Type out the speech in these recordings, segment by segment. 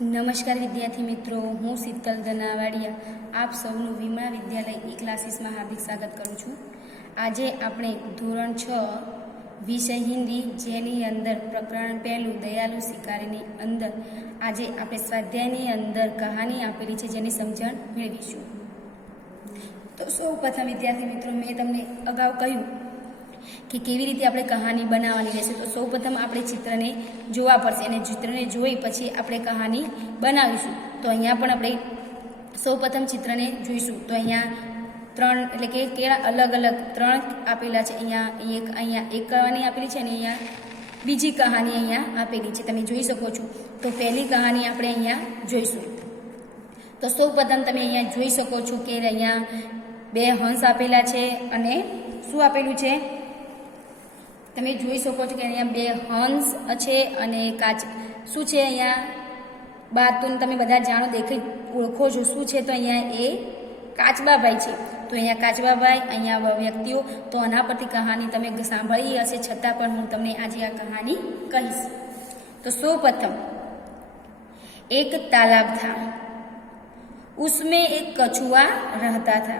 નમસ્કાર વિદ્યાર્થી મિત્રો, હું શીતલ ધનાવાડિયા આપ સૌનું વિમળા વિદ્યાલય ઈ ક્લાસીસમાં હાર્દિક સ્વાગત કરું છું. આજે આપણે ધોરણ 6 વિષય હિન્દી જેની અંદર પ્રકરણ પહેલું દયાલુ શિકારીની અંદર આજે આપણે સ્વાધ્યાયની અંદર કહાની આપેલી છે જેની સમજણ મેળવીશું. તો સૌ પ્રથમ વિદ્યાર્થી મિત્રો, મેં તમને અગાઉ કહ્યું કે કેવી રીતે આપણે કહાની બનાવવાની રહેશે. તો સૌ પ્રથમ આપણે ચિત્રને જોવા પડશે અને ચિત્રને જોઈ પછી આપણે કહાની બનાવીશું. તો અહીંયા પણ આપણે સૌ પ્રથમ ચિત્રને જોઈશું. તો અહીંયા ત્રણ એટલે કે કેવા અલગ અલગ ત્રણ આપેલા છે. અહીંયા એક કહાની આપેલી છે અને અહીંયા બીજી કહાની અહીંયા આપેલી છે, તમે જોઈ શકો છો. તો પહેલી કહાની આપણે અહીંયા જોઈશું. તો સૌ પ્રથમ તમે અહીંયા જોઈ શકો છો કે અહીંયા બે હંસ આપેલા છે અને શું આપેલું છે તમે જોઈ શકો છો કે અહીંયા બે હંસ છે અને કાચ શું છે અહીંયા બાતુન તમે બધા જાણો ઓળખો છો શું છે. તો અહીંયા એ કાચબાભાઈ છે. તો અહીંયા કાચબાભાઈ, અહીંયા વ્યક્તિઓ. તો આના પરથી કહાની તમે સાંભળી હશે, છતાં પણ હું તમને આજે આ કહાની કહીશ. તો સૌ પ્રથમ એક તાલાબ था, उसमें एक कछुआ रहता था,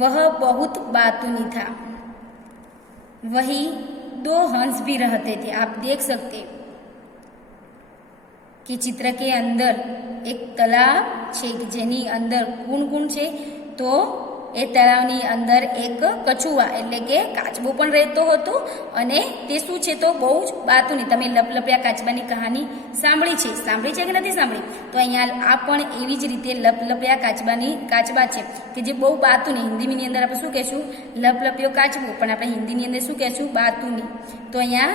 वह बहुत बातूनी था, वही दो हंस भी रहते थे. आप देख सकते कि चित्र के अंदर एक तालाब છે જેની અંદર કુણ છે. તો એ તળાવની અંદર એક કછુઆ એટલે કે કાચબો પણ રહેતો હતો અને તે શું છે તો બહુ જ બાતુની. તમે લપલપ્યા કાચબાની કહાની સાંભળી છે કે નથી સાંભળી? તો અહીંયા આ પણ એવી જ રીતે લપલપ્યા કાચબા છે કે જે બહુ બાતુની. હિન્દીની અંદર આપણે શું કહેશું? લપલપ્યો કાચબો, પણ આપણે હિન્દીની અંદર શું કહેશું? બાતુની. તો અહીંયા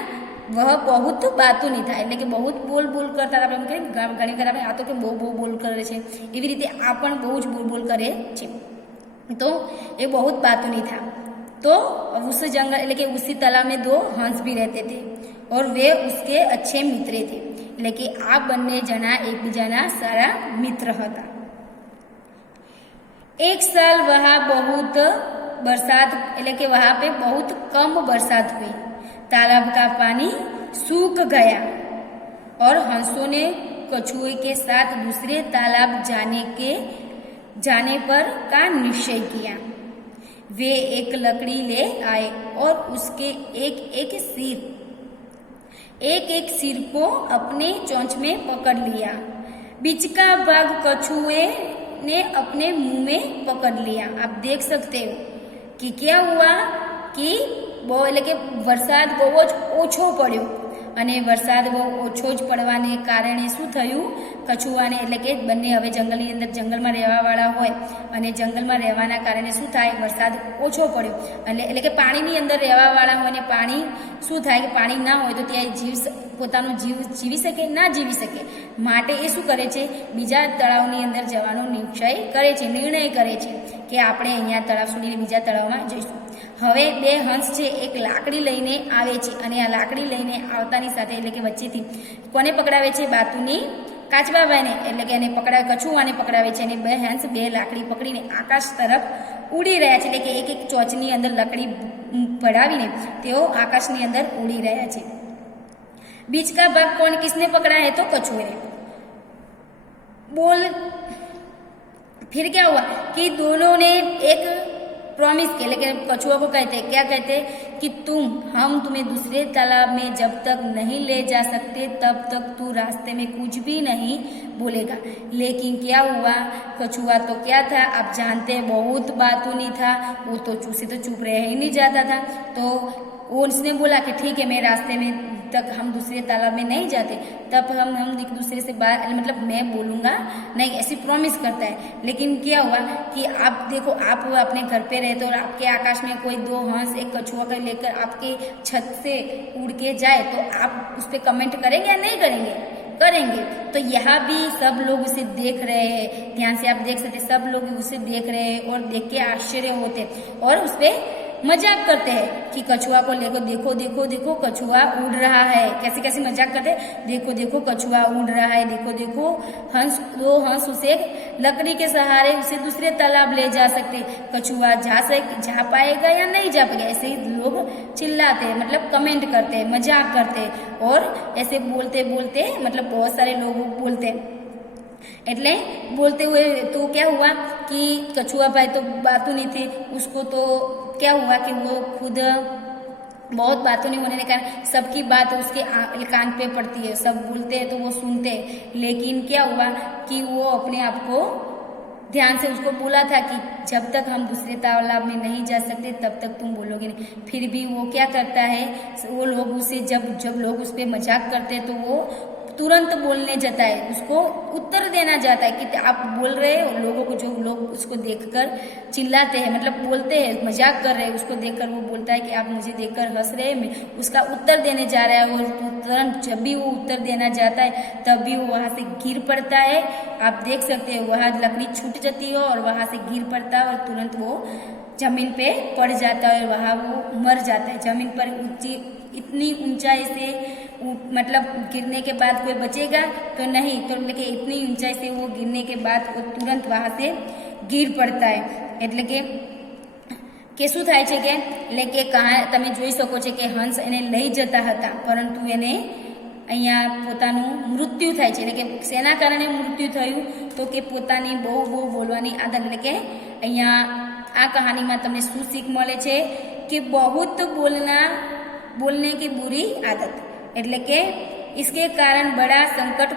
વહ બહુત બાતુની થાય એટલે કે બહુ બોલ કરતા. આપણે એમ કહીએ ઘણી વખત આપણે આ તો કે બહુ બોલ કરે છે, એવી રીતે આ પણ બહુ જ બોલ કરે છે. तो ये बहुत बातूनी था. तो उस जंगल એટલે કે उसी तालाब में दो हंस भी रहते थे और वे उसके अच्छे मित्र थे. એટલે કે આ બંને જણા એકબીજાના સારા મિત્ર હતા. एक साल वहाँ बहुत बरसात એટલે કે वहाँ पे बहुत कम बरसात हुई. तालाब का पानी सूख गया और हंसों ने कछुए के साथ दूसरे तालाब जाने पर का निश्चय किया. वे एक लकड़ी ले आए और उसके एक सिर को अपने चोंच में पकड़ लिया. बीच का भाग कछुए ने अपने मुंह में पकड़ लिया. आप देख सकते हो कि क्या हुआ कि એટલે કે વરસાદ બહુ જ ઓછો પડ્યો અને વરસાદ બહુ ઓછો જ પડવાને કારણે શું થયું? કછુઆને એટલે કે બંને હવે જંગલની અંદર જંગલમાં રહેવાવાળા હોય અને જંગલમાં રહેવાના કારણે શું થાય? વરસાદ ઓછો પડ્યો એટલે કે પાણીની અંદર રહેવાવાળા હોય ને પાણી શું થાય કે પાણી ના હોય તો ત્યાં પોતાનો જીવ જીવી શકે? ના જીવી શકે. માટે એ શું કરે છે? બીજા તળાવની અંદર જવાનો નિર્ણય કરે છે કે આપણે અહીંયા તળાવ છોડીને બીજા તળાવમાં જઈશું. હવે બે હંસ છે એક લાકડી લઈને આવે છે અને આ લાકડી લઈને આવતાની સાથે એટલે કે વચ્ચેથી કોને પકડાવે છે? બાતુની કાચબાભાઈને એટલે કે એને પકડાવે, કછુઆને પકડાવે છે અને બે હંસ બે લાકડી પકડીને આકાશ તરફ ઉડી રહ્યા છે. એટલે કે એક ચોચની અંદર લકડી પડાવીને તેઓ આકાશની અંદર ઉડી રહ્યા છે. बीच का भाग कौन किसने पकड़ा है? तो कछुए ने. बोल फिर क्या हुआ कि दोनों ने एक प्रॉमिस किया. लेकिन कछुआ को क्या कहते कि हम तुम्हें दूसरे तालाब में जब तक नहीं ले जा सकते तब तक तू रास्ते में कुछ भी नहीं बोलेगा. लेकिन क्या हुआ? कछुआ तो क्या था आप जानते हैं, बहुत बातूनी था. वो तो चुप रह ही नहीं जाता था. तो उसने बोला कि ठीक है, मैं रास्ते में तक हम दूसरे तालाब में नहीं जाते तब हम एक दूसरे से बात मतलब मैं बोलूँगा नहीं, ऐसी प्रॉमिस करता है. लेकिन क्या हुआ कि आप देखो, आप अपने घर पे रहते हो और आपके आकाश में कोई दो हंस एक कछुआ का लेकर आपके छत से उड़ के जाए तो आप उस पर कमेंट करेंगे या नहीं करेंगे? करेंगे. तो यहाँ भी सब लोग उसे देख रहे हैं, ध्यान से आप देख सकते, सब लोग उसे देख रहे हैं और देख के आश्चर्य होते और उस पर मजाक करते हैं कि कछुआ को लेकर देखो देखो देखो कछुआ उड़ रहा है, कैसे कैसे मजाक करते हैं, देखो देखो कछुआ उड़ रहा है, देखो देखो हंस, दो हंस उसे लकड़ी के सहारे उसे दूसरे तालाब ले जा सकते, कछुआ जा पाएगा या नहीं जा पाएगा, ऐसे ही लोग चिल्लाते हैं, मतलब कमेंट करते हैं, मजाक करते हैं और ऐसे बोलते बोलते मतलब बहुत सारे लोग बोलते हैं। એટલે बोलते हुए तो क्या हुआ कि कछुआ भाई तो बातों नहीं थी, उसको तो क्या हुआ कि वो खुद बहुत बातों नहीं होने के कारण सबकी बात उसके कान पे पड़ती है, सब बोलते हैं तो वो सुनते हैं, लेकिन क्या हुआ कि वो अपने आप को ध्यान से उसको बोला था कि जब तक हम दूसरे तालाब में नहीं जा सकते तब तक तुम बोलोगे नहीं, फिर भी वो क्या करता है, वो लोग उसे जब लोग उस पर मजाक करते हैं तो वो तुरंत बोलने जाता है, उसको उत्तर देना जाता है कि आप बोल रहे हो, लोगों को जो लोग उसको देखकर चिल्लाते हैं, मतलब बोलते हैं मजाक कर रहे हैं, उसको देखकर वो बोलता है कि आप मुझे देखकर हंस रहे हैं, मैं उसका उत्तर देने जा रहा है, और तुरंत जब भी वो उत्तर देना जाता है तब भी वो वहां से गिर पड़ता है। आप देख सकते हैं वहां लकड़ी छूट जाती है और वहां से गिर पड़ता है और तुरंत वो जमीन पे पड़ जाता है और वहां वो मर जाता है। जमीन पर इतनी ऊंचाई से मतलब गिरने के बाद कोई बचेगा तो नहीं, तो लेकिन इतनी ऊंचाई से वो गिरने के बाद वो तुरंत वहां से गिर पड़ता है। એટલે કે શું થાય છે કે એટલે કે તમે જોઈ શકો છો કે હંસ એને લઈ જતા હતા, પરંતુ એને અહીંયા પોતાનું મૃત્યુ થાય છે, એટલે કે શેના કારણે મૃત્યુ થયું તો કે પોતાની બહુ બોલવાની આદત, એટલે કે અહીંયા આ કહાનીમાં તમને શું શીખ મળે છે કે बहुत बोलने की बुरी आदत, એટલે કે इसके कारण बड़ा संकट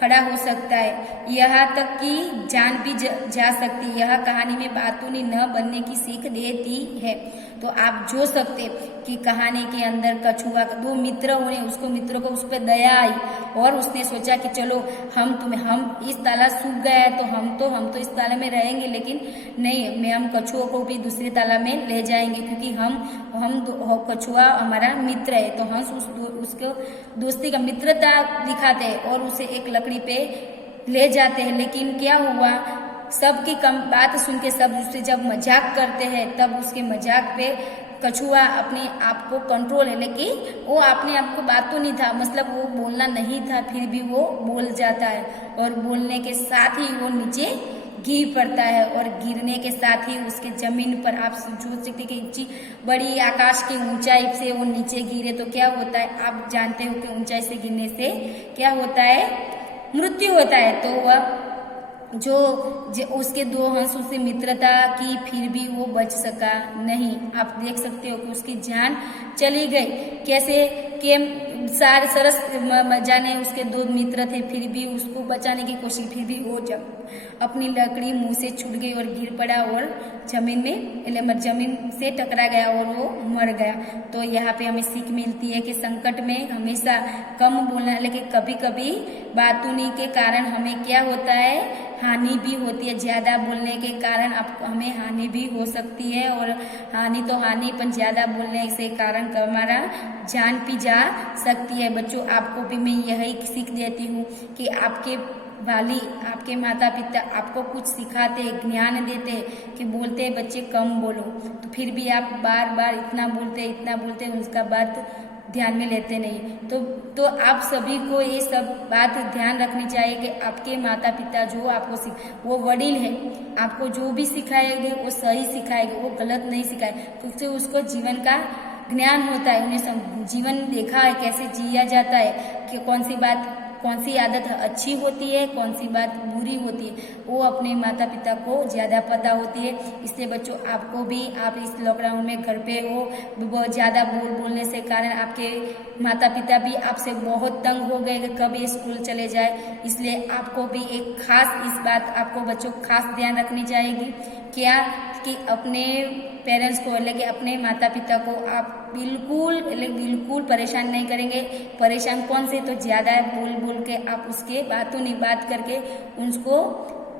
खड़ा हो सकता है, यहाँ तक कि जान भी जा सकती है। यह कहानी में बातूनी न बनने की सीख देती है। तो आप जो सकते कि कहानी के अंदर कछुआ दो मित्र हुए, उसको मित्रों को उस पर दया आई और उसने सोचा कि चलो हम इस तालाब सूख गया है तो हम तो इस तालाब में रहेंगे, लेकिन नहीं, हम कछुओं को भी दूसरे तालाब में ले जाएंगे क्योंकि हम कछुआ हमारा मित्र है। तो हम उसको दोस्ती का मित्रता दिखाते हैं और उसे एक लकड़ी पे ले जाते हैं। लेकिन क्या हुआ, सबकी बात सुन के सब उससे जब मजाक करते हैं तब उसके मजाक पे कछुआ अपने आप को कंट्रोल है, लेकिन वो अपने आप को बात तो नहीं था, मतलब वो बोलना नहीं था, फिर भी वो बोल जाता है और बोलने के साथ ही वो नीचे गिर पड़ता है और गिरने के साथ ही उसके जमीन पर आप सोच सकते कि इतनी बड़ी आकाश की ऊंचाई से वो नीचे गिरे तो क्या होता है, आप जानते हो कि ऊंचाई से गिरने से क्या होता है, मृत्यु होता है। तो वह जो उसके दो हंसों से मित्रता की फिर भी वो बच सका नहीं। आप देख सकते हो कि उसकी जान चली गई, कैसे कि सारे सरस जाने उसके दो मित्र थे फिर भी उसको बचाने की कोशिश, फिर भी वो जब अपनी लकड़ी मुंह से छूट गई और गिर पड़ा और जमीन से टकरा गया और वो मर गया। तो यहाँ पे हमें सीख मिलती है कि संकट में हमेशा कम बोलना, लेकिन कभी कभी बातूनी के कारण हमें क्या होता है, हानि भी होती है। ज्यादा बोलने के कारण हमें हानि भी हो सकती है और हानि तो हानि, पर ज्यादा बोलने से कारण हमारा जान भी जा सकती है। बच्चों, आपको भी मैं यही सीख देती हूँ कि आपके वाली, आपके माता पिता आपको कुछ सिखाते, ज्ञान देते कि बोलते हैं बच्चे कम बोलो, तो फिर भी आप बार बार इतना बोलते उसका बात ध्यान में लेते नहीं। तो आप सभी को ये सब बात ध्यान रखनी चाहिए कि आपके माता पिता जो आपको वो वडील है, आपको जो भी सिखाएंगे वो सही सिखाएंगे, वो गलत नहीं सिखाए, क्योंकि उसको जीवन का ज्ञान होता है, उन्हें जीवन देखा है कैसे जिया जाता है, कि कौन सी आदत अच्छी होती है, कौन सी बात बुरी होती है, वो अपने माता पिता को ज़्यादा पता होती है। इसलिए बच्चों, आपको भी, आप इस लॉकडाउन में घर पे हो, बहुत ज़्यादा बोलने से कारण आपके माता पिता भी आपसे बहुत तंग हो गए कि कब ये स्कूल चले जाए। इसलिए आपको भी एक खास इस बात आपको बच्चों खास ध्यान रखनी चाहिए क्या कि अपने पेरेंट्स को, कि अपने माता पिता को आप बिल्कुल परेशान नहीं करेंगे। परेशान कौन से, तो ज़्यादा बोल के आप उसके बात करके उसको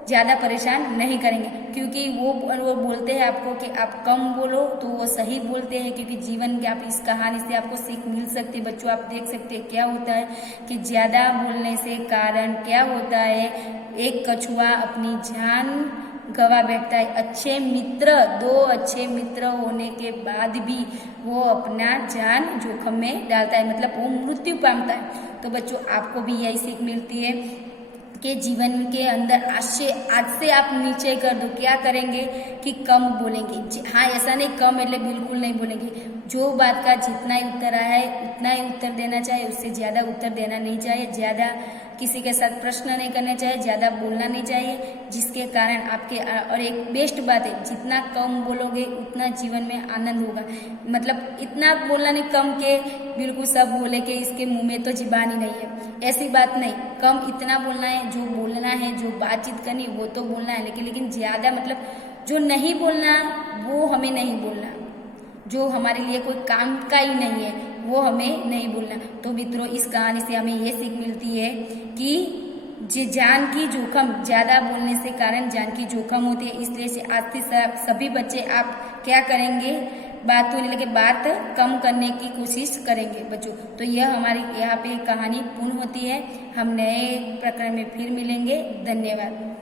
ज़्यादा परेशान नहीं करेंगे, क्योंकि वो बोलते हैं आपको कि आप कम बोलो, तो वो सही बोलते हैं, क्योंकि जीवन के आप इस कहानी से आपको सीख मिल सकती है। बच्चों, आप देख सकते हैं क्या होता है कि ज़्यादा बोलने से कारण क्या होता है, एक कछुआ अपनी जान गवा बैठता है। अच्छे मित्र, 2 अच्छे मित्र होने के बाद भी वो अपना जान जोखिम में डालता है, मतलब वो मृत्यु पाता है। तो बच्चों आपको भी यही सीख मिलती है कि जीवन के अंदर आज से आप निश्चय कर दो, क्या करेंगे कि कम बोलेंगे। हाँ, ऐसा नहीं कम એટલે बिल्कुल नहीं बोलेंगे, जो बात का जितना ही उत्तर आया है उतना ही उत्तर देना चाहिए, उससे ज़्यादा उत्तर देना नहीं चाहिए, ज़्यादा किसी के साथ प्रश्न नहीं करने चाहिए, ज़्यादा बोलना नहीं चाहिए, जिसके कारण आपके और एक बेस्ट बात है, जितना कम बोलोगे उतना जीवन में आनंद होगा। मतलब इतना बोलना नहीं कम के बिल्कुल सब बोले कि इसके मुंह में तो ज़ुबान ही नहीं है, ऐसी बात नहीं। कम इतना बोलना है, जो बोलना है, जो बातचीत करनी वो तो बोलना है, लेकिन ज़्यादा मतलब जो नहीं बोलना वो हमें नहीं बोलना, जो हमारे लिए कोई काम का ही नहीं है वो हमें नहीं बोलना। तो मित्रों इस कहानी से हमें ये सीख मिलती है कि जान की जोखिम, ज़्यादा बोलने से कारण जान की जोखिम होती है। इसलिए से आज से सभी बच्चे आप क्या करेंगे, बात होने लगे बात कम करने की कोशिश करेंगे बच्चों। तो यह हमारी यहाँ पे कहानी पूर्ण होती है। हम नए प्रकरण में फिर मिलेंगे। धन्यवाद।